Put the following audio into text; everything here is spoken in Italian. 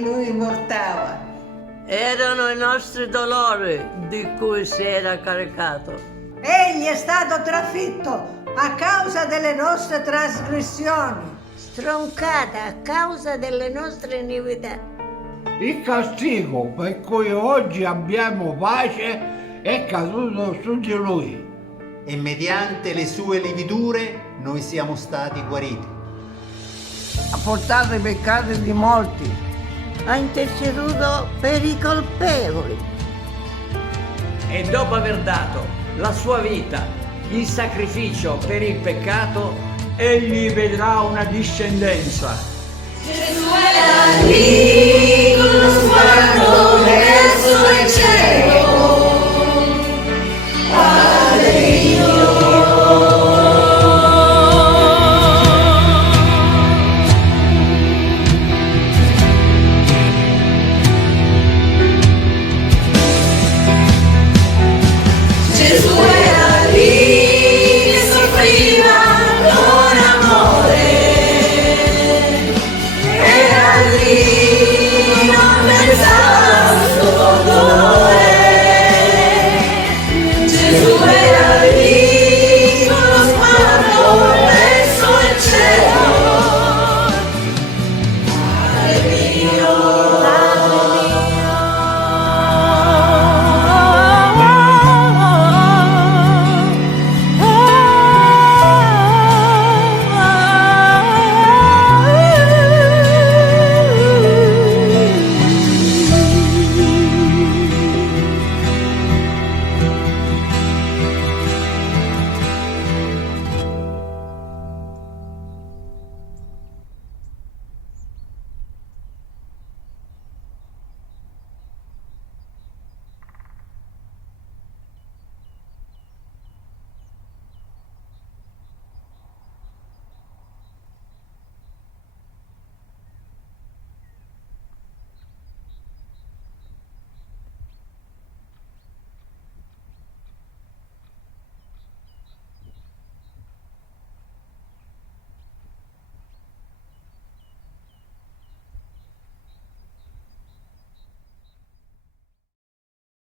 lui portava. Erano i nostri dolori di cui si era caricato. Egli è stato trafitto a causa delle nostre trasgressioni, stroncato a causa delle nostre iniquità. Il castigo per cui oggi abbiamo pace è caduto su di lui. E mediante le sue lividure noi siamo stati guariti. Ha portato i peccati di molti. Ha interceduto per i colpevoli. E dopo aver dato la sua vita in sacrificio per il peccato, egli vedrà una discendenza. Gesù è la vita.